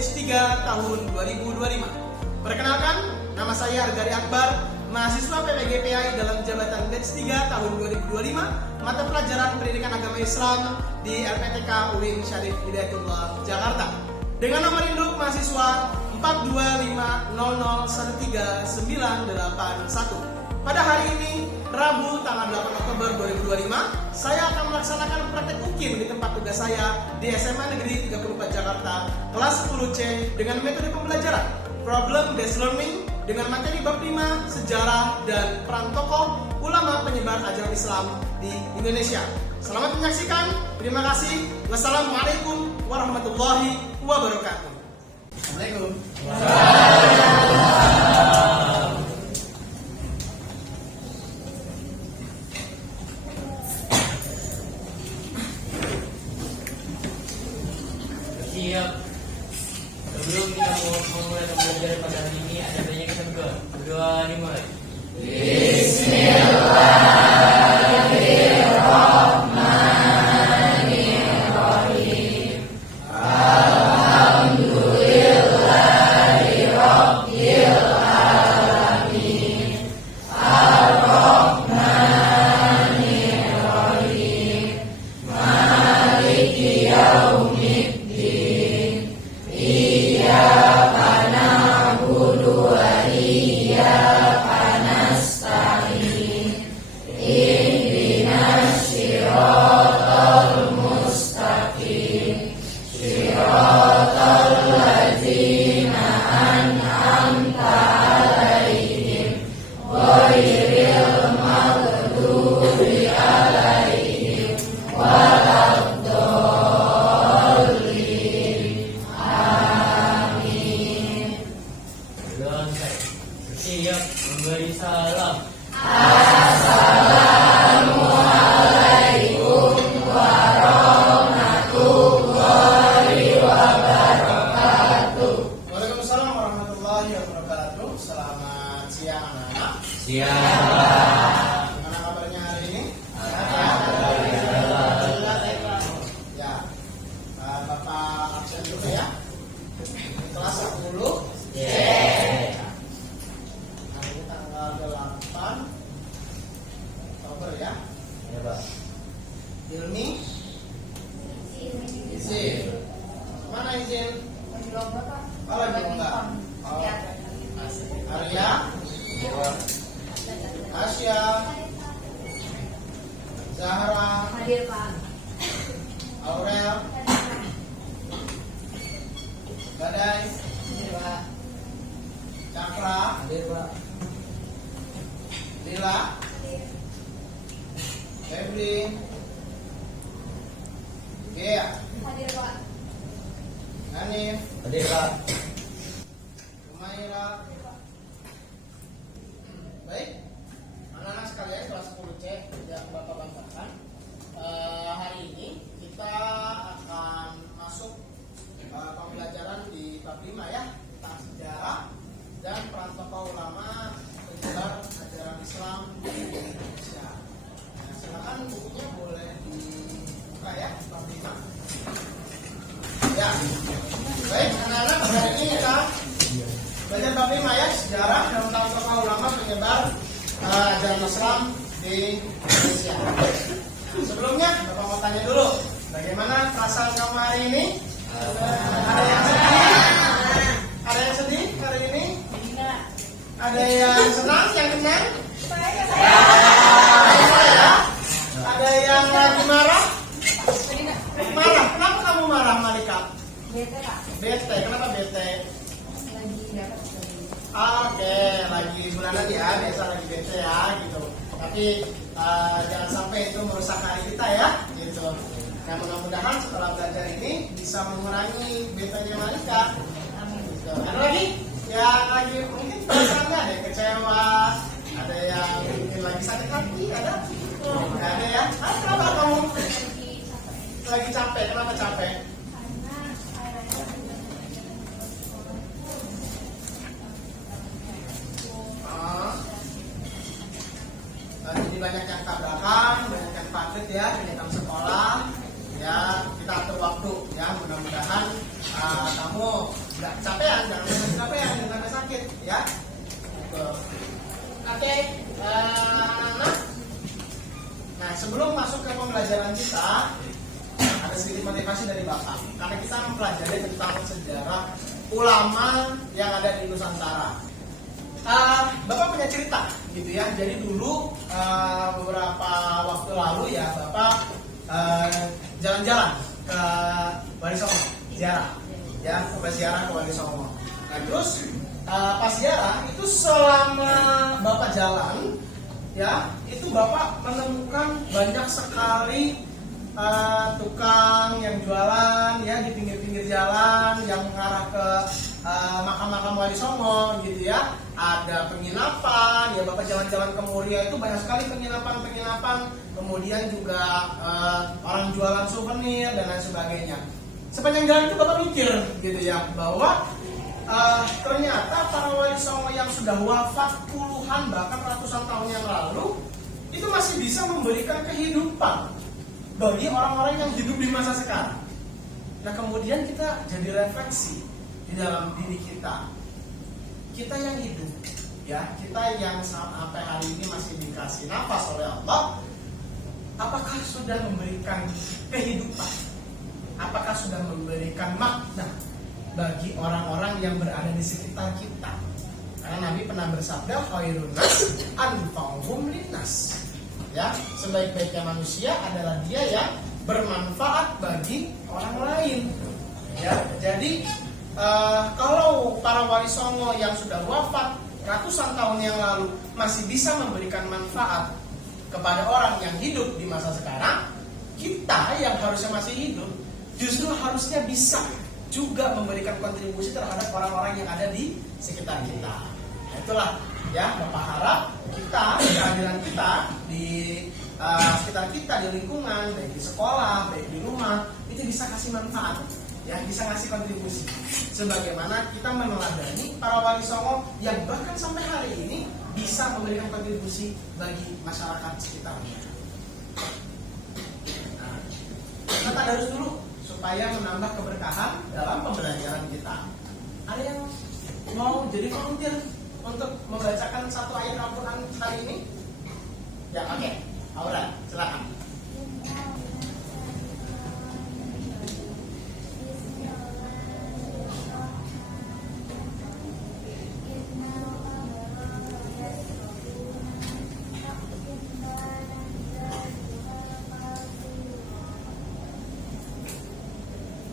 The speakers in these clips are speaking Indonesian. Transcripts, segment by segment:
batch 3 tahun 2025. Perkenalkan, nama saya Argari Akbar, mahasiswa PPGPI dalam jabatan batch 3 tahun 2025, mata pelajaran Pendidikan Agama Islam di LPTK UIN Syarif Hidayatullah, Jakarta. Dengan nomor induk mahasiswa 42500139181. Pada hari ini, Rabu tanggal 8 Oktober 2025, saya akan melaksanakan praktek UKIM di tempat tugas saya di SMA Negeri 34 Jakarta, kelas 10C dengan metode pembelajaran Problem Based Learning dengan materi bab 5, sejarah dan peran tokoh ulama penyebar ajaran Islam di Indonesia. Selamat menyaksikan. Terima kasih. Wassalamualaikum warahmatullahi wabarakatuh. Assalamualaikum. Siap. Sebelum kita memulai pembelajaran pada hari ini, ada banyak kita berdoa dimulai. Bismillahirrahmanirrahim. Alhamdulillahirabbil alamin. Ar-Rahmanirrahim. Maliki yaumiddin. Iyyaka na'budu wa iyyaka nasta'in. Ihdinas siratal mustaqim. Siratal ladzina an'amta 'alaihim ghairil maghdubi 'alaihim waladdallin. Amin. Dan siap memberi salam. Assalamualaikum warahmatullahi wabarakatuh. Waalaikumsalam warahmatullahi wabarakatuh. Selamat siang anak-anak. Siap. Gimana kabarnya hari ini? Ya, Bapak absen dulu ya. Kelas 10. Hari ini tanggal 8 Oktober ya. Ya, Pak. Ilmi izin. Mana izin? Oh, lagi enggak. Oh. Arya, Asya, Zahra, Hadir Pak. Aurel, Badai, Hadir Pak. Cakra, Hadir, Pak. Lila, Febri, Gea, Hadir Pak. Hanif, Hadir, Pak. Umaira. Baik, anak-anak sekalian kelas 10C yang Bapak banggakan, hari ini kita akan masuk pembelajaran di bab 5 ya, tentang sejarah dan peran tokoh ulama penyebar ajaran Islam di Indonesia. Nah, silakan bukunya boleh dibuka ya, bab 5. Ya, baik anak-anak, hari ini kita belajar bab 5 ya, sejarah dan tentang tokoh ulama penyebar ajaran Islam di Indonesia. Nah, sebelumnya Bapak mau tanya dulu, bagaimana perasaan kamu hari ini? Ada yang sedih? Ada yang sedih hari ini? Ada yang senang, yang kenyang? Ada yang lagi marah? Marah, kenapa kamu marah Malika? Bete Pak. Bete, kenapa bete? Lagi dapat dari. Oke, lagi bulanan ya, biasa lagi bete ya gitu. Tapi jangan sampai itu merusak hari kita ya, gitu. Nah, mudah-mudahan setelah belajar ini bisa mengurangi betenya Malika. Gitu. Ada lagi? Yang lagi mungkin perasaannya ada yang kecewa, ada yang mungkin lagi sakit hati, ada? Nggak ada ya? Kenapa kamu lagi capek? Kenapa capek? Jadi banyak yang tabrakan, banyak yang padet ya di dalam sekolah. Ya, kita atur waktu ya, mudah-mudahan kamu Songo. Nggak kecapean, jangan sampai kecapean, jangan sampai sakit, ya. Oke, nah sebelum masuk ke pembelajaran kita, ada sedikit motivasi dari Bapak. Karena kita mempelajari tentang sejarah ulama yang ada di Nusantara. Bapak punya cerita, gitu ya. Jadi dulu beberapa waktu lalu ya, Bapak jalan-jalan ke Wali Songo, ziarah, ya, ziarah ke Wali Songo. Nah terus pas ziarah itu selama Bapak jalan, ya, itu Bapak menemukan banyak sekali tukang yang jualan, ya, di pinggir-pinggir jalan yang mengarah ke makam-makam Wali Songo, gitu ya. Ada penginapan, ya, Bapak jalan-jalan ke Muria itu banyak sekali penginapan, kemudian juga orang jualan souvenir dan lain sebagainya. Sepanjang jalan itu Bapak mikir, gitu ya, bahwa ternyata para Wali Songo yang sudah wafat puluhan bahkan ratusan tahun yang lalu itu masih bisa memberikan kehidupan bagi orang-orang yang hidup di masa sekarang. Nah kemudian kita jadi refleksi di dalam diri kita yang hidup, ya, kita yang sampai hari ini masih dikasih nafas oleh Allah, apakah sudah memberikan kehidupan? Apakah sudah memberikan makna bagi orang-orang yang berada di sekitar kita? Karena Nabi pernah bersabda, khairun nas anfa'uhum linnas. Ya, sebaik-baiknya manusia adalah dia yang bermanfaat bagi orang lain. Ya, jadi kalau para Wali Songo yang sudah wafat ratusan tahun yang lalu masih bisa memberikan manfaat kepada orang yang hidup di masa sekarang, kita yang harusnya masih hidup justru harusnya bisa juga memberikan kontribusi terhadap orang-orang yang ada di sekitar kita. Nah, itulah, ya, Bapak harap kita, kehadiran kita di sekitar kita, di lingkungan, baik di sekolah, baik di rumah, itu bisa kasih manfaat, ya, bisa ngasih kontribusi. Sebagaimana kita meneladani para Wali Songo yang bahkan sampai hari ini bisa memberikan kontribusi bagi masyarakat sekitarnya. Nah, kita tadarus dulu supaya menambah keberkahan dalam pembelajaran kita. Ada yang mau jadi volunteer untuk membacakan satu ayat Al-Quran hari ini? Ya, oke. Aura, silakan.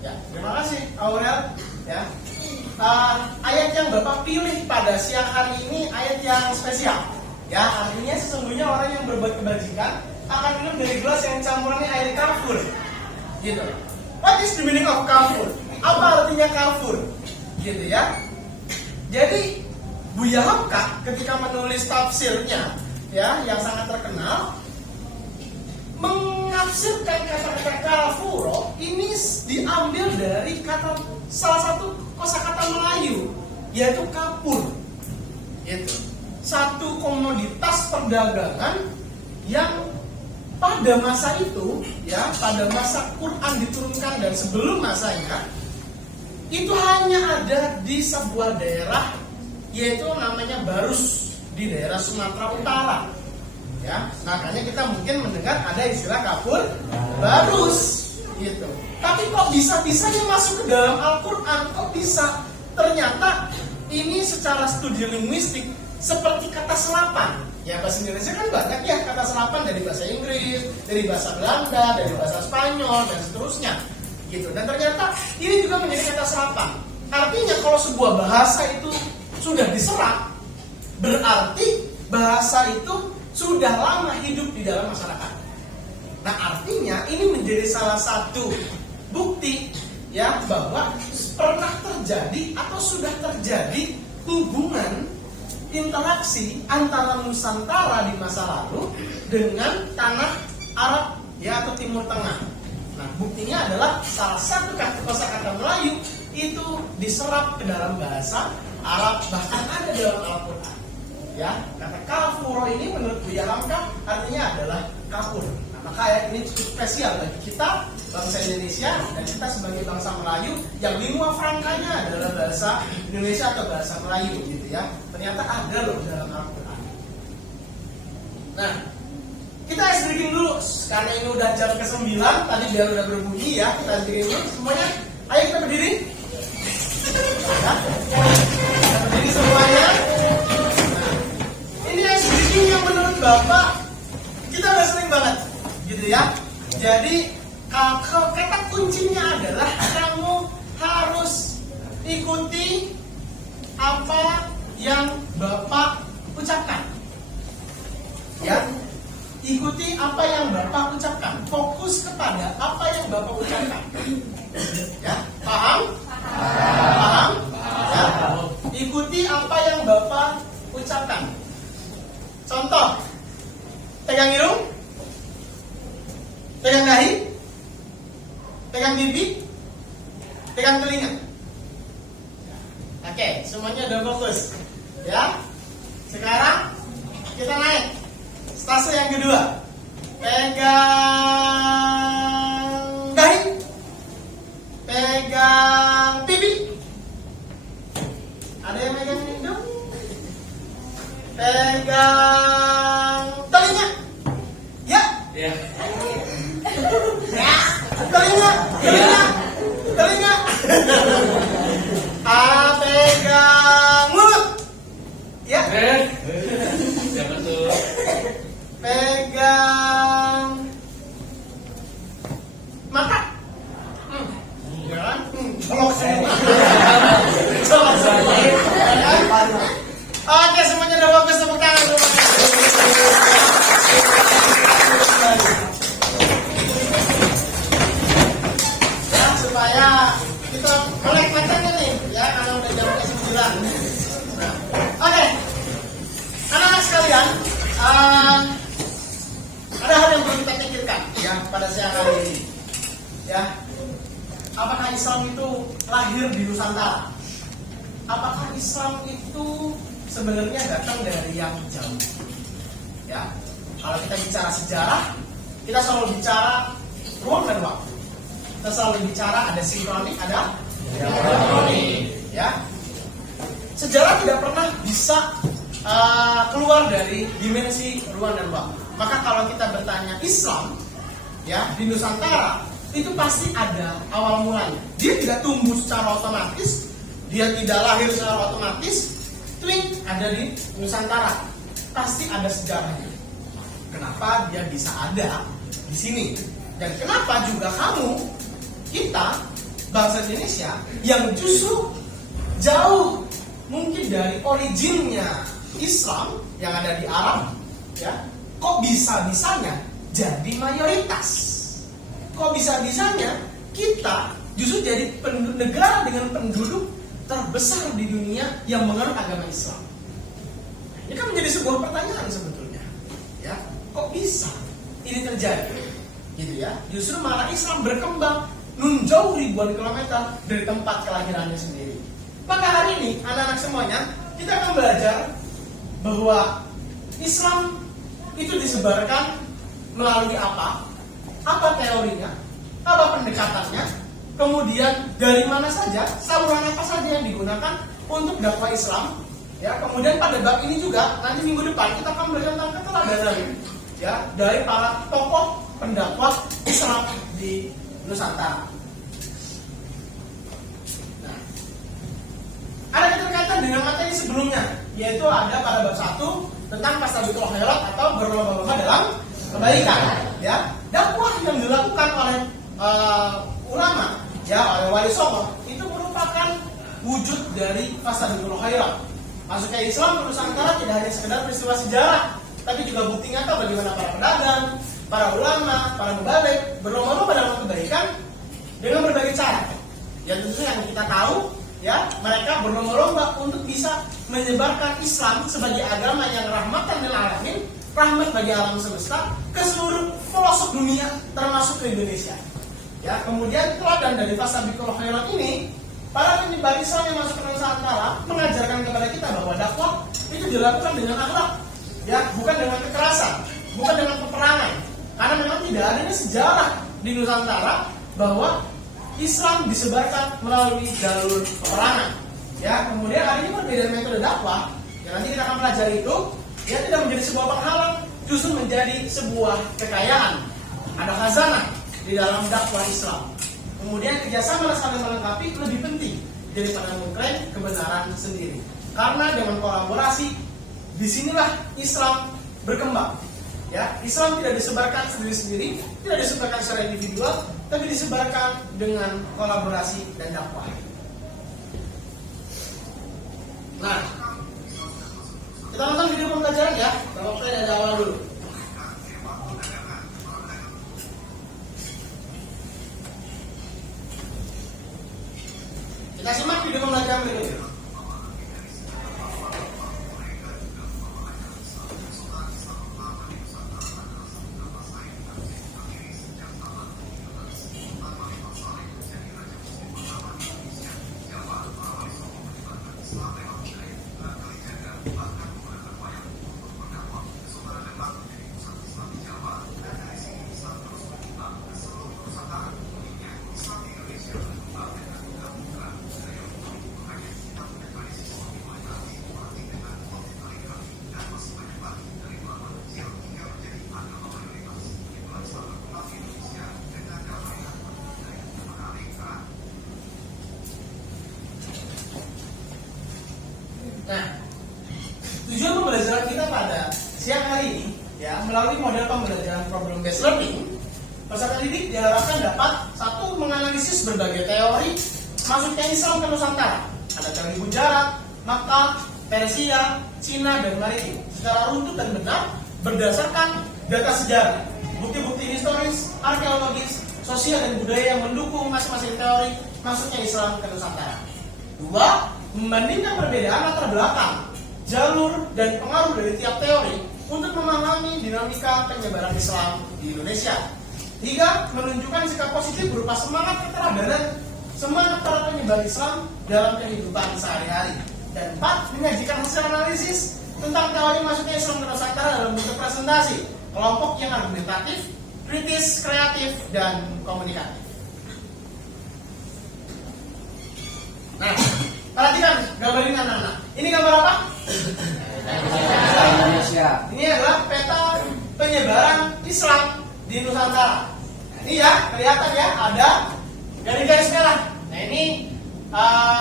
Ya, terima kasih Aurel, ya. Ayat yang Bapak pilih pada siang hari ini ayat yang spesial. Ya, artinya sesungguhnya orang yang berbuat kebajikan akan minum dari gelas yang campurannya air kafur. Gitu. What is the meaning of kafur? Apa artinya kafur? Gitu ya. Jadi Buya Hamka ketika menulis tafsirnya, ya, yang sangat terkenal, menafsirkan kata-kata kafuro ini diambil dari salah satu kosakata Melayu, yaitu kapur. Gitu. Satu komoditas perdagangan yang pada masa itu, ya, pada masa Quran diturunkan dan sebelum masanya, itu hanya ada di sebuah daerah, yaitu namanya Barus, di daerah Sumatera Utara. Ya, makanya kita mungkin mendengar ada istilah kapur barus, gitu. Tapi kok bisa-bisanya masuk ke dalam Al-Quran? Kok bisa? Ternyata ini secara studi linguistik seperti kata serapan. Ya, bahasa Indonesia kan banyak ya kata serapan, dari bahasa Inggris, dari bahasa Belanda, dari bahasa Spanyol dan seterusnya, gitu. Dan ternyata ini juga menjadi kata serapan. Artinya kalau sebuah bahasa itu sudah diserap, berarti bahasa itu sudah lama hidup di dalam masyarakat. Nah, artinya ini menjadi salah satu bukti, ya, bahwa pernah terjadi atau sudah terjadi hubungan interaksi antara Nusantara di masa lalu dengan tanah Arab, ya, atau Timur Tengah. Nah, buktinya adalah salah satu kosakata Melayu itu diserap ke dalam bahasa Arab, bahkan ada dalam Al-Quran. Ya, kata kafuro ini menurut Buya Hamka artinya adalah kapur. Nah, maka ayat ini cukup spesial bagi kita bangsa Indonesia dan kita sebagai bangsa Melayu yang lingua frankanya adalah bahasa Indonesia atau bahasa Melayu gitu ya. Ternyata ada loh dalam Al-Quran. Nah, kita ice breaking dulu karena ini udah jam ke-9, tadi dia udah berbunyi ya. Kita ice breaking dulu semuanya. Ayo kita berdiri. Ya. Kita berdiri semuanya. Nah, ini ice breaking yang menurut Bapak kita udah sering banget gitu ya. Jadi kata kuncinya adalah kamu harus ikuti apa yang Bapak ucapkan. Ya, ikuti apa yang Bapak ucapkan. Fokus kepada apa yang Bapak ucapkan. Ya, paham? Paham? Ya. Ikuti apa yang Bapak ucapkan. Contoh, pegang hidung, pegang dahi, pegang pipi, pegang telinga. Oke, semuanya udah fokus. Ya. Sekarang kita naik. Stase yang kedua. Pegang dahi. Pegang pipi. Ada yang pegang hidung? Pegang telinga. Ya. Ya. Ya. Telinga. Pegang mulut. Ya. Siapa tuh? Pegang mata. Ya kan? Colok semua. Colok semua. Oke, semuanya udah bagus, tepuk tangan. Ya, supaya kita melek matanya nih, ya, karena udah jam 9. Nah, oke. Anak-anak sekalian, ada hal yang perlu kita pikirkan ya pada siang hari ini. Ya, apakah Islam itu lahir di Nusantara? Apakah Islam itu sebenarnya datang dari yang jauh? Ya, kalau kita bicara sejarah, kita selalu bicara ruang dan waktu. Kita selalu bicara ada sinkronik, ada diakronik. Ya, sejarah tidak pernah bisa keluar dari dimensi ruang dan waktu. Maka kalau kita bertanya Islam, ya di Nusantara itu pasti ada awal mulanya. Dia tidak tumbuh secara otomatis, dia tidak lahir secara otomatis. Twing ada di Nusantara, pasti ada sejarahnya. Kenapa dia bisa ada di sini? Dan kenapa juga kita bangsa Indonesia yang justru jauh mungkin dari originnya Islam yang ada di Arab, ya, kok bisa-bisanya jadi mayoritas? Kok bisa-bisanya kita justru jadi negara dengan penduduk terbesar di dunia yang menganut agama Islam? Ini kan menjadi sebuah pertanyaan sebetulnya. Ya, kok bisa ini terjadi? Gitu ya. Justru malah Islam berkembang jauh ribuan kilometer dari tempat kelahirannya sendiri. Maka hari ini anak-anak semuanya kita akan belajar bahwa Islam itu disebarkan melalui apa teorinya, apa pendekatannya, kemudian dari mana saja, saluran apa saja yang digunakan untuk dakwah Islam. Ya, kemudian pada bab ini juga nanti minggu depan kita akan belajar tentang keteladanan, ya, dari para tokoh pendakwah Islam di Nusantara. Nah, ada keterkaitan dengan materi sebelumnya, yaitu ada pada bab 1 tentang fastabiqul khairat atau berlomba-lomba dalam kebaikan. Ya, dakwah yang dilakukan oleh ulama, ya, oleh wali songo itu merupakan wujud dari fastabiqul khairat. Masuknya Islam ke Nusantara tidak hanya sekedar peristiwa sejarah, tapi juga bukti nyata bagaimana para pedagang, para ulama, para mubalik berlomba-lomba dalam kebaikan dengan berbagai cara. Ya, tentunya yang kita tahu, ya, mereka berlomba-lomba untuk bisa menyebarkan Islam sebagai agama yang rahmatan lil alamin, rahmat bagi alam semesta ke seluruh pelosok dunia termasuk ke Indonesia. Ya, kemudian teladan dari fastabiqul khairat ini, para penyebar Islam yang masuk ke Nusantara mengajarkan kepada kita bahwa dakwah itu dilakukan dengan akhlak, ya, bukan dengan kekerasan, bukan dengan peperangan. Karena memang tidak adanya sejarah di Nusantara bahwa Islam disebarkan melalui jalur peperangan. Ya, kemudian ada ini perbedaan metode dakwah. Yang nanti kita akan pelajari itu, dia tidak menjadi sebuah penghalang, justru menjadi sebuah kekayaan. Ada khazanah di dalam dakwah Islam. Kemudian kerjasama saling melengkapi lebih penting daripada mengklaim kebenaran sendiri. Karena dengan kolaborasi, disinilah Islam berkembang. Ya, Islam tidak disebarkan sendiri-sendiri, tidak disebarkan secara individual, tapi disebarkan dengan kolaborasi dan dakwah. Nah, kita nonton video pembelajaran ya. Kalau saya dari awal dulu. Kita simak video pembelajaran berikut. Nah, tujuan pembelajaran kita pada siang hari ini, ya, melalui model pembelajaran problem based learning, peserta didik diharapkan dapat satu menganalisis berbagai teori masuknya Islam ke Nusantara. Ada teori Gujarat, Makkah, Persia, Cina, dan maritim secara runtut dan benar berdasarkan data sejarah, bukti-bukti historis, arkeologis, sosial dan budaya yang mendukung masing-masing teori masuknya Islam ke Nusantara. Dua, membandingkan perbedaan latar belakang, jalur, dan pengaruh dari tiap teori untuk memahami dinamika penyebaran Islam di Indonesia. Tiga, menunjukkan sikap positif berupa semangat keteladanan, semangat para penyebar Islam dalam kehidupan sehari-hari. Dan empat, menyajikan hasil analisis tentang teori masuknya Islam ke Nusantara dalam bentuk presentasi kelompok yang argumentatif, kritis, kreatif, dan komunikatif. Nah, perhatikan gambar ini anak-anak. Ini gambar apa? Indonesia. Ini adalah peta penyebaran Islam di Nusantara. Nah, ini ya, kelihatan ya, ada garis-garis merah. Nah, ini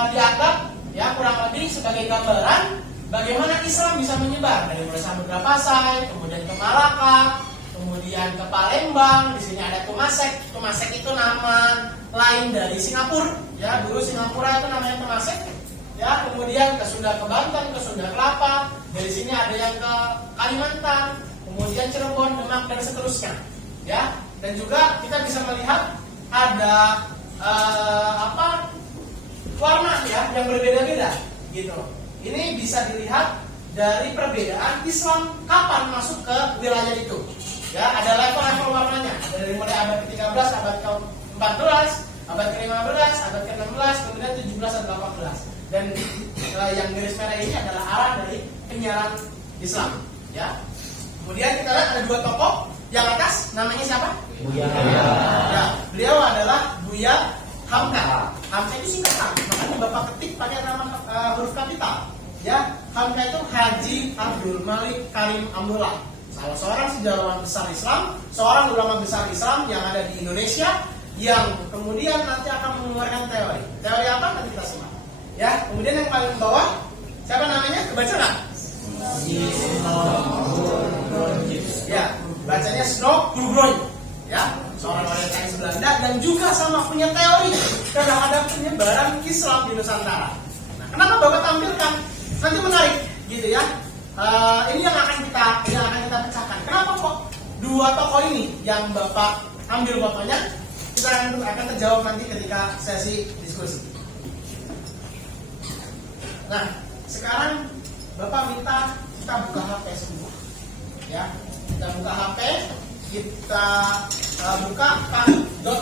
dianggap ya kurang lebih sebagai gambaran bagaimana Islam bisa menyebar dari mulai Samudra Pasai, kemudian ke Malaka, kemudian ke Palembang. Di sini ada Temasek. Temasek itu nama lain dari Singapura. Ya, dulu Singapura itu namanya Temasek. Ya, kemudian ke Sunda, ke Banten, ke Sunda Kelapa. Dari sini ada yang ke Kalimantan, kemudian Cirebon, Demak, dan seterusnya. Ya, dan juga kita bisa melihat ada warna ya yang berbeda-beda gitu. Ini bisa dilihat dari perbedaan Islam kapan masuk ke wilayah itu. Ya, ada level-level warnanya. Ada dari mulai abad ke-13, abad ke-14, abad ke-15, abad ke-16, kemudian 17 dan 18. Dan yang garis merah ini adalah arah dari penyiaran Islam. Ya. Kemudian kita lihat ada dua tokoh. Yang atas namanya siapa? Buya. Ya, beliau adalah Buya Hamka. Hamka itu singkatan, makanya Bapak ketik pakai nama huruf kapital. Ya, Hamka itu Haji Abdul Malik Karim Amrullah. Salah seorang sejarawan besar Islam, seorang ulama besar Islam yang ada di Indonesia, yang kemudian nanti akan mengeluarkan teori. Teori apa? Nanti kita simak. Ya, kemudian yang paling bawah, siapa namanya? Kebaca nggak? Ya, bacanya Snow Burgroin. Ya, seorang wanita Chinese Belanda dan juga sama punya teori terhadap penyebaran Islam di Nusantara. Nah, kenapa Bapak tampilkan? Nanti menarik, gitu ya. Ini yang akan kita pecahkan. Kenapa kok dua tokoh ini yang Bapak ambil fotonya? Kita akan terjawab nanti ketika sesi diskusi. Nah, sekarang Bapak minta kita buka HP semua. Ya, kita buka HP, kita buka Kahoot.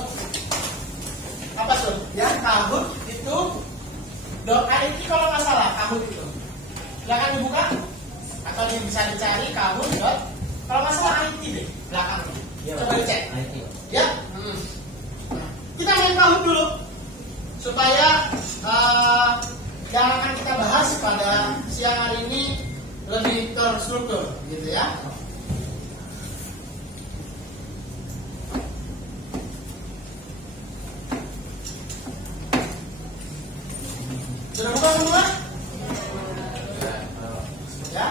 Apa tuh? Ya, Kahoot itu .it kalau nggak salah, Kahoot itu. Silakan dibuka atau bisa dicari Kahoot. Kalau nggak salah IT deh belakangnya. Coba dicek. IT. Ya. Nah, kita yang PAUD dulu supaya yang akan kita bahas pada siang hari ini lebih terstruktur, gitu ya. Sudah buka semua? Ya.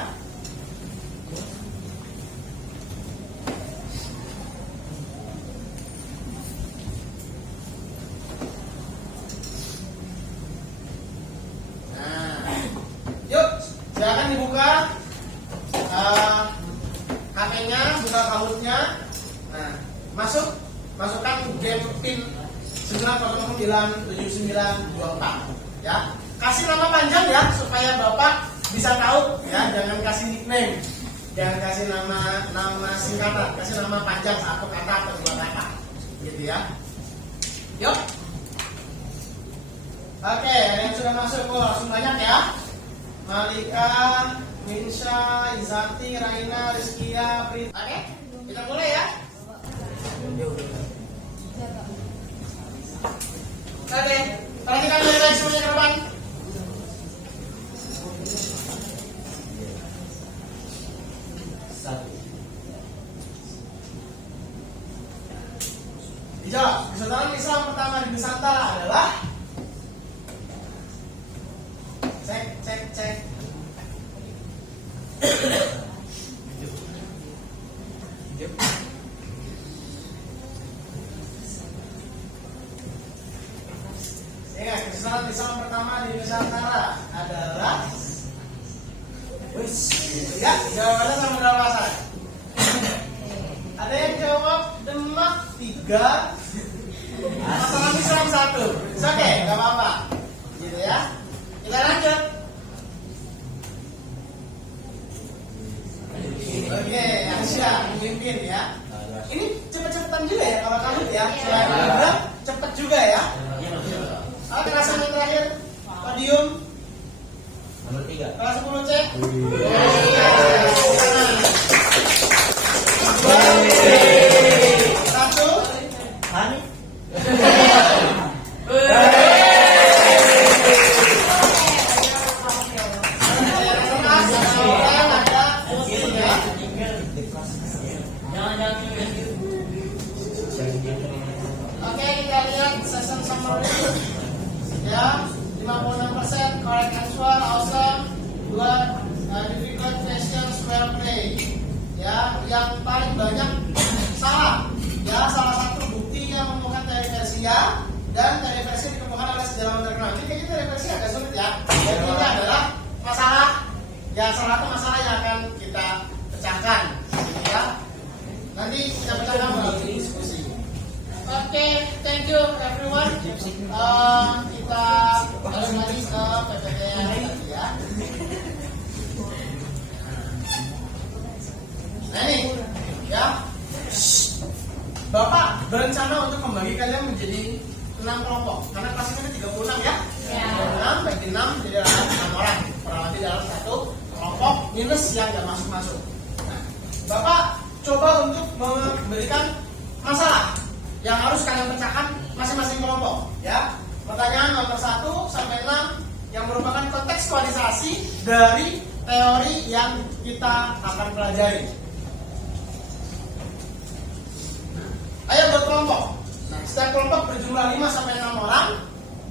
Yuk, silakan dibuka HP-nya, buka PAUD-nya. Nah, masukkan game PIN 9009794 ya. Kasih nama panjang ya supaya Bapak bisa tahu ya, jangan kasih nickname. Jangan kasih nama singkatan, kasih nama panjang satu kata atau dua kata. Gitu ya. Yuk. Oke, ada yang sudah masuk, langsung banyak ya. Malika, Minsha, Izati, Raina, Rizkia, Pri. Oke, kita mulai ya. Oke, perhatikan baik-baik semuanya ke depan. Dijawab, kesultanan Islam pertama di Nusantara adalah cek. Ingat, kesultanan Islam pertama di Nusantara adalah ya, jawabannya sama berapa saya? Ada yang jawab Demak 3, Kesultanan Islam 1. Oke, gak apa-apa. Gitu ya. Kita lanjut. Oke, Asia memimpin ya. Ini cepet-cepetan juga ya kalau kamu ya. Selain mudah, cepet juga ya. Oke, kelas yang terakhir podium Nomor 3. kelas 10C. Satu. Hani. Oke, kita lihat session summary ya, 56% correct answer, awesome. 2 difficult questions, well played ya. Yang paling banyak salah ya, salah satu bukti yang menemukan teori Persia dan teori Persia ditemukan oleh sejarawan terkenal. Jadi kayaknya teori Persia agak sulit ya. Jadi ini adalah masalah ya, salah satu masalah yang akan kita pecahkan ya. Nanti kita pecahkan melalui diskusi. Oke, thank you everyone. Kita balik lagi ke PPT yang tadi ya. Nah ini ya, Bapak berencana untuk membagi kalian menjadi 6 kelompok. Karena kelas ini 36 ya. 6 bagi 6 jadi 6 orang. Kurang lebih dalam satu kelompok minus yang nggak masuk-masuk. Nah, Bapak coba untuk memberikan masalah yang harus kalian pecahkan masing-masing kelompok ya. Pertanyaan nomor 1 sampai 6 yang merupakan kontekstualisasi dari teori yang kita akan pelajari. Ayo buat kelompok. Nah, setiap kelompok berjumlah 5 sampai 6 orang.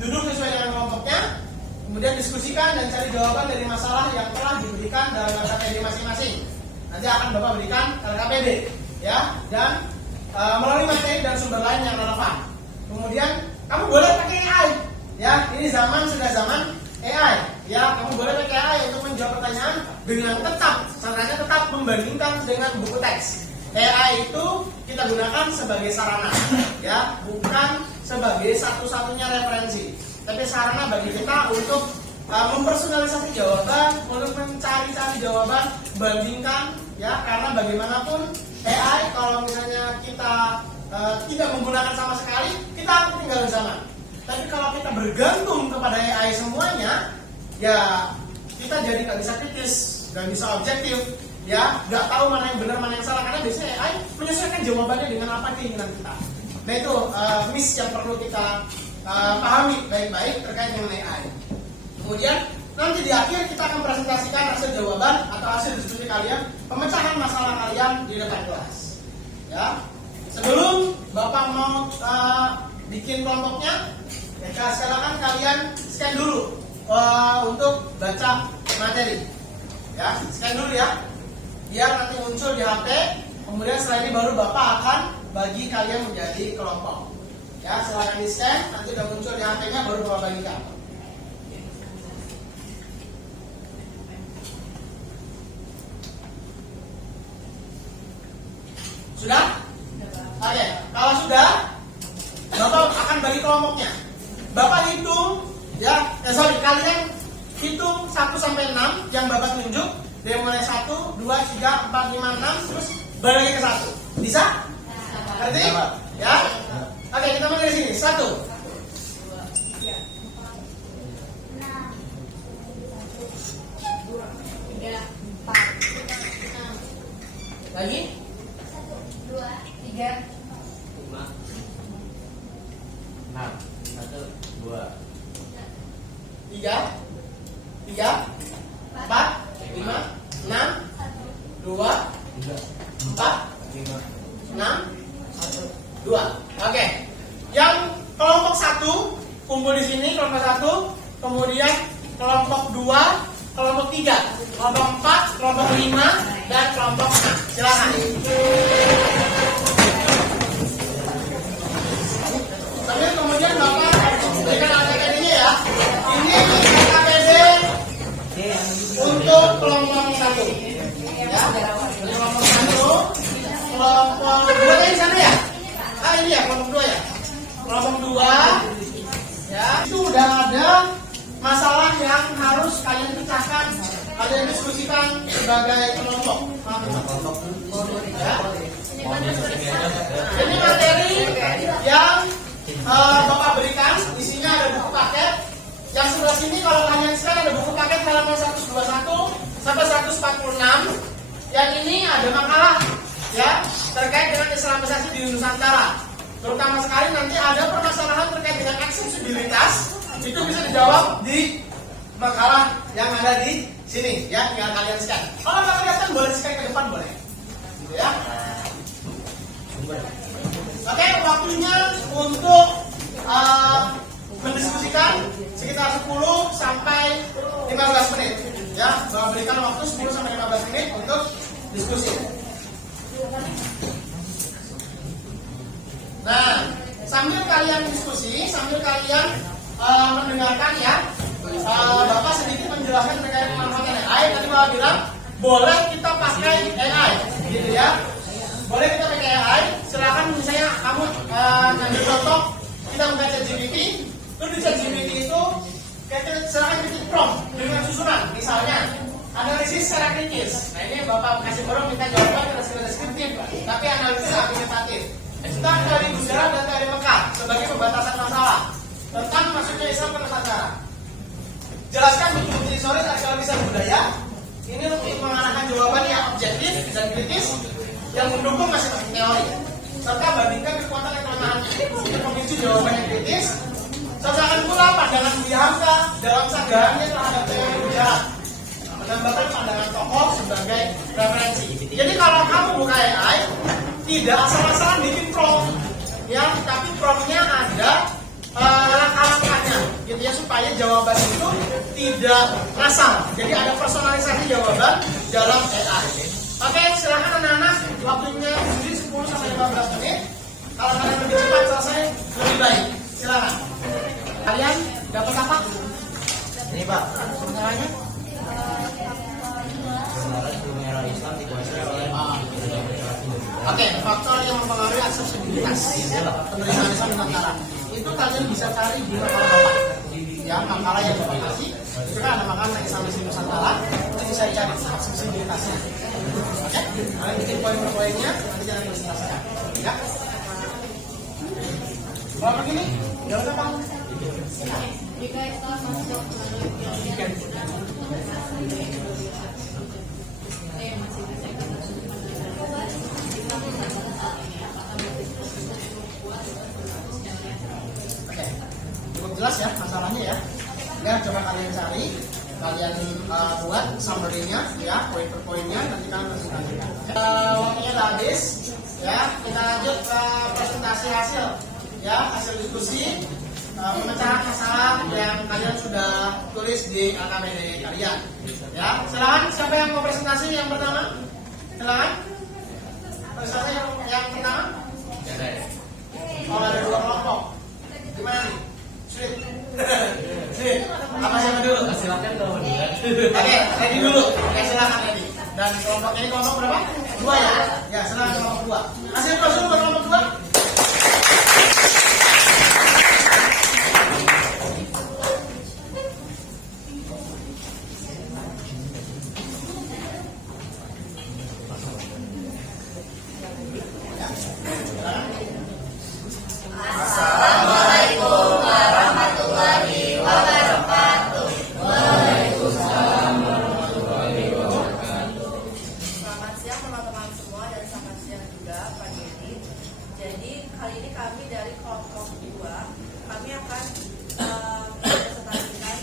Duduk sesuai dengan kelompoknya. Kemudian diskusikan dan cari jawaban dari masalah yang telah diberikan dalam LKPD masing-masing. Nanti akan Bapak berikan LKPD ya, dan melalui materi dan sumber lain yang relevan. Kemudian kamu boleh pakai AI ya. Ini sudah zaman AI ya. Kamu boleh pakai AI untuk menjawab pertanyaan dengan caranya tetap membandingkan dengan buku teks. AI itu kita gunakan sebagai sarana ya, bukan sebagai satu-satunya referensi, tapi sarana bagi kita untuk mempersonalisasi jawaban, untuk mencari-cari jawaban, bandingkan ya. Karena bagaimanapun AI kalau misalnya kita tidak menggunakan sama sekali, kita akan ketinggalan zaman. Tapi kalau kita bergantung kepada AI semuanya, ya kita jadi nggak bisa kritis, nggak bisa objektif, ya nggak tahu mana yang benar mana yang salah, karena biasanya AI menyesuaikan jawabannya dengan apa keinginan kita. Nah itu miss yang perlu kita pahami baik-baik terkait dengan AI. Kemudian nanti di akhir kita akan presentasikan hasil jawaban atau hasil diskusi kalian, pemecahan masalah kalian di depan kelas. Ya, sebelum Bapak mau bikin kelompoknya, ya silakan kalian scan dulu untuk baca materi. Ya, scan dulu ya, biar nanti muncul di HP. Kemudian setelah ini baru Bapak akan bagi kalian menjadi kelompok. Ya, silakan di scan, nanti udah muncul di HP-nya baru Bapak bagikan. Sudah? Oke, kalau sudah, Bapak akan bagi kelompoknya. Bapak hitung, ya, kalian hitung 1 sampai 6 yang Bapak tunjuk. Dari mulai 1, 2, 3, 4, 5, 6, terus balik lagi ke 1. Bisa? Ngerti? Ya? Oke, kita mulai dari sini. 1, 3, 4, 6, lagi. 2, 3, 5, 6, 1, 2, 3, 4, 5, 6, 2, 4, 6, 2. Oke. Yang kelompok 1 kumpul di sini, kelompok 1, kemudian kelompok 2, kelompok 3, kelompok 4, kelompok 5, dan kelompok 6. Silakan. Tapi kemudian Bapak berikan ATKD nya ya. Ini ATKD untuk kelompok 1. Ya, kelompok 1, kelompok 2 di sana ya. Ini ya kelompok 2 ya. Kelompok 2 ya, itu udah ada masalah yang harus kalian pecahkan, kalian diskusikan sebagai kelompok. Ya. Ini materi yang Bapak berikan, isinya ada buku paket. Yang sebelah sini kalau kalian sekarang ada buku paket halaman 121 sampai 146. Yang ini ada makalah ya terkait dengan Islamisasi di Nusantara. Terutama sekali nanti ada permasalahan terkait dengan aksesibilitas, itu bisa dijawab di makalah yang ada di sini ya, tinggal kalian scan. Kalau nggak kelihatan boleh scan ke depan boleh, gitu ya. Oke, waktunya untuk mendiskusikan sekitar 10 sampai 15 menit. Ya, Bapak berikan waktu 10 sampai 15 menit untuk diskusi. Nah, sambil kalian diskusi, sambil kalian mendengarkan ya, Bapak sedikit menjelaskan terkait pemanfaatan AI. Tadi Bapak bilang boleh kita pakai AI, gitu ya. Boleh kita pakai AI. Silakan misalnya kamu ngambil contoh, kita membaca GPT, terus di GPT itu silakan bikin prompt dengan susunan, misalnya analisis secara kritis. Nah ini Bapak kasih orang minta jawaban karena secara deskriptif, tapi analisis argumentatif. Tentang dari Gujarat dan dari Mekah sebagai pembatasan masalah tentang masuknya Islam ke Nusantara. Jelaskan bukti historis arkeologi budaya. Ini untuk mengarahkan jawaban yang objektif dan kritis yang mendukung masing-masing teori, serta bandingkan kekuatan dan kelemahannya untuk memicu jawaban yang kritis. Sertakan pula pandangan Bianca dalam sanggahannya terhadap teori Gujarat, menambahkan pandangan tokoh sebagai referensi. Jadi kalau kamu buka AI, tidak asal-asalan bikin prompt, ya, tapi promptnya ada langkah-langkahnya, gitu ya, supaya jawaban itu tidak asal. Jadi ada personalisasi jawaban dalam AI. Oke, silahkan anak-anak, waktunya sendiri 10 sampai 15 menit. Kalau kalian lebih cepat selesai, lebih baik. Silahkan. Kalian dapat apa? Ini Pak, Sebenarnya? era Islam dikuasai oleh Oke, faktor yang mempengaruhi aksesibilitas penerimaan Islam di Nusantara. Itu kalian bisa cari di makalah Bapak. Ya, makalah yang Bapak kasih, itu kan ada makalah Islam di Nusantara, itu bisa dicari aksesibilitasnya. Oke, kalian bikin poin per poinnya, nanti jangan presentasikan. Ya. Kalau begini, jangan apa? jika Islam masuk kalian buat summary-nya ya, poin per poinnya, nanti kalian kasih lanjutkan. Waktunya udah habis ya, kita lanjut ke presentasi hasil ya, hasil diskusi pemecahan masalah yang kalian sudah tulis di KKBD kalian ya. Silakan, siapa yang mau presentasi yang pertama? Silakan. Presentasi yang pertama. Oh, ada 2 kelompok. Gimana nih? Sweet. Sweet. Apa siapa dulu? Silakan kalau mau. Oke, ready dulu. Oke, silakan ready. Dan kelompok ini kelompok berapa? 2 ya? Ya, silakan kelompok 2. Hasil brosur buat kelompok 2. Selamat siang teman-teman semua dan selamat siang juga Pak Dedi. Jadi kali ini kami dari kelompok 2 kami akan presentasikan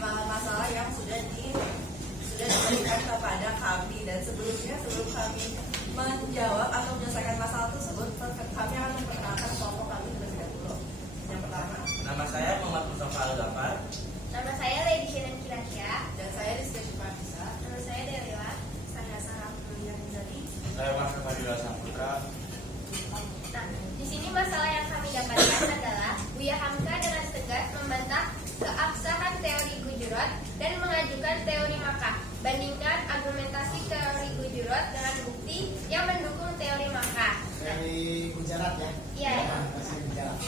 masalah yang sudah diberikan kepada kami, dan sebelum kami menjawab atau menyelesaikan masalah tersebut, kami akan memperkenalkan kelompok kami terlebih dahulu. Yang pertama, Nama saya Muhammad Mustafa Al-Ghaffar. Nama saya Lady Shannon Kirasya. dan saya Rizky Syuparisa. Nama saya Delila. Saya Sarah Kuliah Jali. Saya Mas Fadila Saputra. Nah, di sini masalah yang kami dapatkan adalah Buya Hamka dengan tegas membantah keabsahan teori Gujarat dan mengajukan teori Makkah. Bandingkan argumentasi teori Gujarat dengan bukti yang mendukung teori Makkah. Dari Gujarat ya? Iya. Dari Gujarat.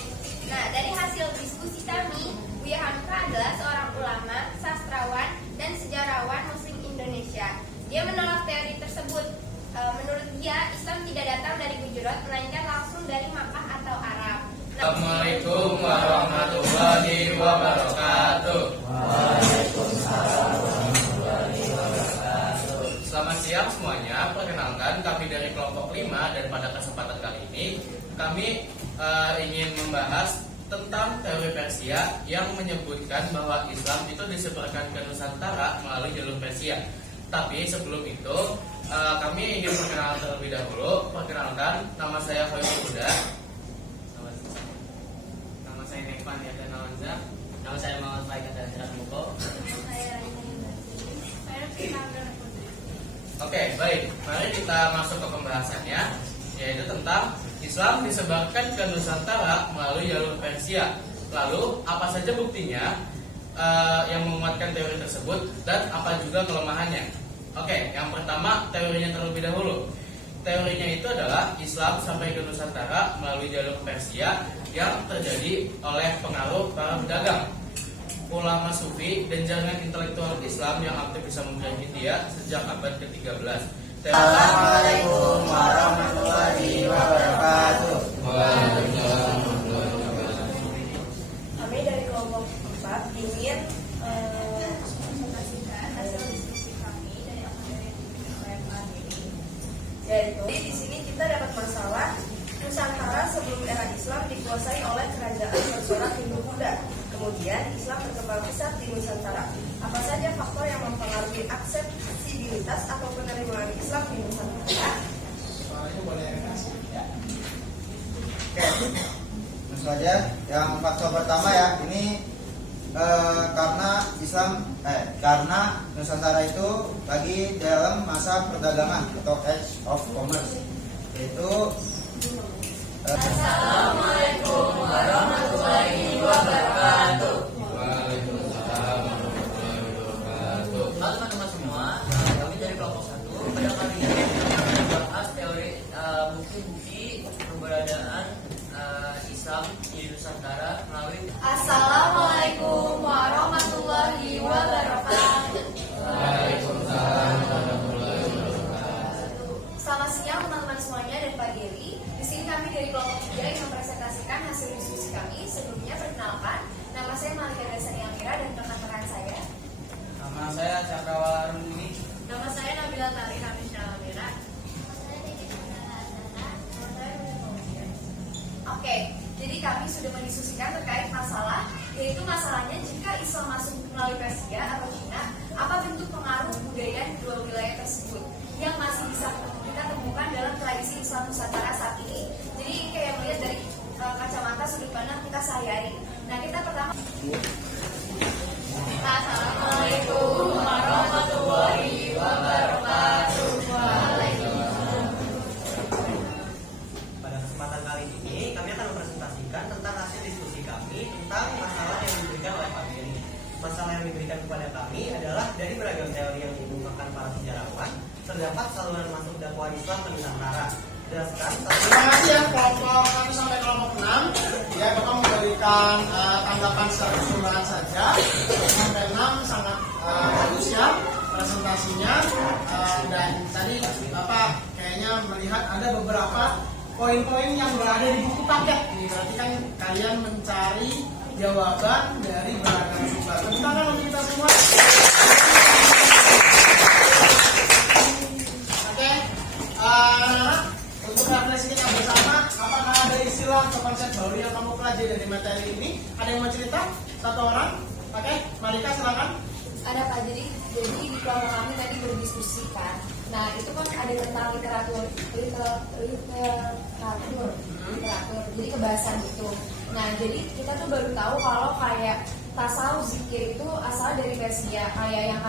Nah, dari hasil diskusi kami, Buya Hamka adalah seorang ulama, sastrawan, dan sejarawan Muslim Indonesia. Dia menolak teori tersebut. Menurut dia, Islam tidak datang dari Gujarat, melainkan langsung dari Makkah atau Arab. Assalamualaikum warahmatullahi wabarakatuh. Selamat siang semuanya. Perkenalkan, kami dari kelompok 5 dan pada kesempatan kali ini kami ingin membahas tentang teori Persia yang menyebutkan bahwa Islam itu disebarkan ke Nusantara melalui jalur Persia. Tapi sebelum itu kami ingin perkenalan terlebih dahulu. Perkenalkan, nama saya Khairul Huda. Nama saya Nekman Yatan Awanza. Nama saya Muhammad Faik Adhan Muko. Oke, baik. Mari kita masuk ke pembahasannya, yaitu tentang Islam disebarkan ke Nusantara melalui jalur Persia. Lalu, apa saja buktinya yang menguatkan teori tersebut dan apa juga kelemahannya? Oke, yang pertama teorinya terlebih dahulu. Teorinya itu adalah Islam sampai ke Nusantara melalui jalur Persia yang terjadi oleh pengaruh para pedagang, ulama sufi, dan jaringan intelektual Islam yang aktif di Samudra Hindia sejak abad ke-13. Assalamualaikum warahmatullahi wabarakatuh. Kami dari kelompok 4 ingin Presentasikan hasil diskusi kami dari AKBD ini. yaitu di sini kita dapat masalah Nusantara sebelum era Islam dikuasai oleh kerajaan bercorak Hindu-Buddha. Kemudian Islam berkembang pesat di Nusantara. Apa saja faktor yang mempengaruhi akseptabilitas atau penerimaan Islam di Nusantara? Soalnya boleh kasih ya. Oke, langsung aja. Yang faktor pertama ya, ini karena Nusantara itu lagi dalam masa perdagangan atau age of commerce, yaitu Assalamualaikum warahmatullahi wabarakatuh. Waalaikumsalam warahmatullahi wabarakatuh. Halo teman-teman semua, kami dari kelompok 1 pada kali ini akan membahas teori bukti-bukti keberadaan Islam di Nusantara melalui Assalamualaikum warahmatullahi wabarakatuh. Waalaikumsalam warahmatullahi wabarakatuh. Selamat siang teman-teman semuanya dan Pak Geri. Di sini kami dari kelompok 3 yang mempresentasikan hasil diskusi kami. Sebelumnya perkenalkan, nama saya Malika Dasari Amira dan rekan-rekan saya. nama saya Cakrawala Armuni. Nama saya Nabila Tari Kamisya Amira. Oke, jadi kami sudah mendiskusikan terkait masalah, yaitu masalahnya jika Islam masuk melalui Persia atau Cina, Assalamualaikum warahmatullahi wabarakatuh. Pada kesempatan kali ini, kami akan mempresentasikan tentang hasil diskusi kami tentang masalah yang diberikan oleh Pak Giri. Masalah yang diberikan kepada kami adalah dari beragam teori yang dikemukakan para sejarawan, terdapat saluran masuk dakwah Islam ke Nusantara. Berdasarkan Terima kasih ya kelompok 1 sampai kelompok 6. Ya, Bapak memberikan tanggapan secara keseluruhan saja. Sampai 6 sangat bagus ya presentasinya. Dan tadi Bapak kayaknya melihat ada beberapa poin-poin yang berada di buku paket. Ini berarti kan kalian mencari jawaban dari beragam sumber. Tepuk tangan untuk kita semua. Oke, untuk refleksi kita bersama, apakah ada istilah atau konsep baru yang kamu pelajari dari materi ini? Ada yang mau cerita? Satu orang? Oke, Marika silakan. Ada Pak, jadi di kelompok kami tadi berdiskusi kan. Nah itu kan ada tentang literatur. Jadi kebahasan gitu. Nah jadi kita tuh baru tahu kalau kayak tasawuf zikir itu asal dari Persia, kayak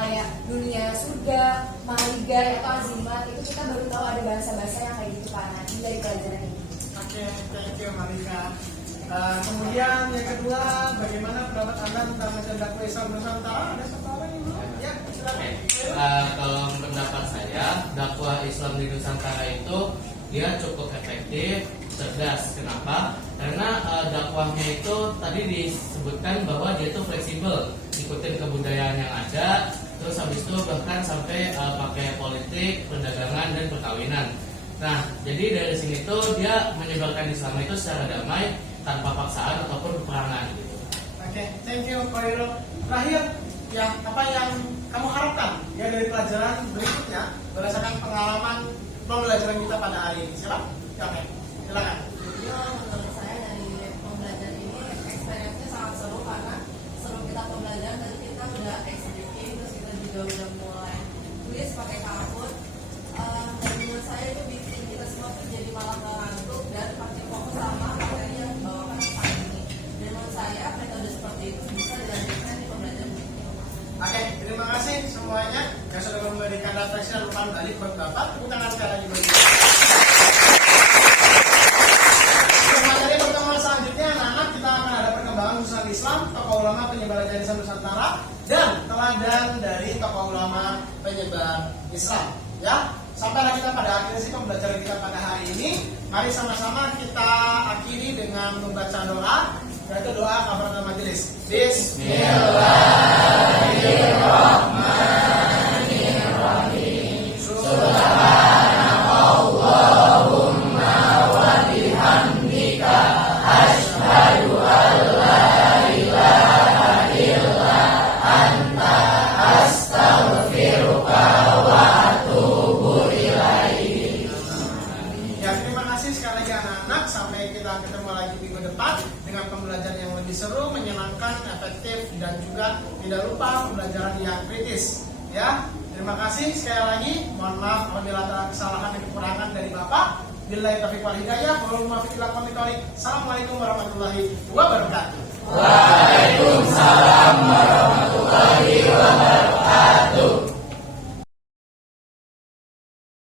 dunia surga, maligai atau azimat, itu kita baru tahu ada bahasa-bahasa yang kayak gitu kan. Nah, ini dari pelajaran ini. Oke, thank you Marika. Kemudian yang kedua, bagaimana pendapat Anda tentang macam dakwah Islam Nusantara? Ada satu orang yang belum? Ya, silakan. Kalau pendapat saya, dakwah Islam di Nusantara itu dia cukup efektif, cerdas. Kenapa? Karena dakwahnya itu tadi disebutkan bahwa dia itu fleksibel, ikutin kebudayaan yang ada, terus habis itu bahkan sampai pakai politik, perdagangan dan perkawinan. Nah, jadi dari sini tuh dia menyebarkan Islam itu secara damai, tanpa paksaan ataupun peperangan gitu. Oke, thank you Koirul. Terakhir, ya apa yang kamu harapkan ya dari pelajaran berikutnya berdasarkan pengalaman pembelajaran kita pada hari ini? Silakan. Oke, silakan. Menurut saya dari pembelajaran ini experience-nya sangat seru karena seru kita pembelajaran tadi kita udah executing, terus kita juga udah mulai tulis pakai kartun. Dan menurut saya itu bikin kita semua tuh jadi malah nggak ngantuk dan makin fokus sama materi yang dibawakan saat ini. Dan menurut saya metode seperti itu bisa dilanjutkan di pembelajaran berikutnya. Oke, terima kasih semuanya yang sudah memberikan refleksi dan umpan balik buat Bapak. Tepuk tangan sekali lagi bagi Bapak. Materi pertemuan selanjutnya, anak-anak, kita akan ada perkembangan urusan Islam, tokoh ulama penyebar ajaran Islam Nusantara, dan teladan dari tokoh ulama penyebar Islam. Ya, sampailah kita pada akhir sih pembelajaran kita pada hari ini. Mari sama-sama kita akhiri dengan membaca doa, yaitu doa kafaratul majelis. Bismillahirrahmanirrahim. Subhanakallahumma wa bihamdika asyhadu an la ilaha illa anta astaghfiruka wa atubu ilaik. Ya, terima kasih sekali lagi anak-anak. Sampai kita ketemu lagi minggu depan dengan pembelajaran yang lebih seru, menyenangkan, efektif, dan juga tidak lupa pembelajaran yang kritis. Ya, terima kasih sekali lagi. Mohon maaf apabila ada kesalahan dan kekurangan dari Bapak. Billahi taufiq wal hidayah. Assalamualaikum warahmatullahi wabarakatuh. Waalaikumsalam.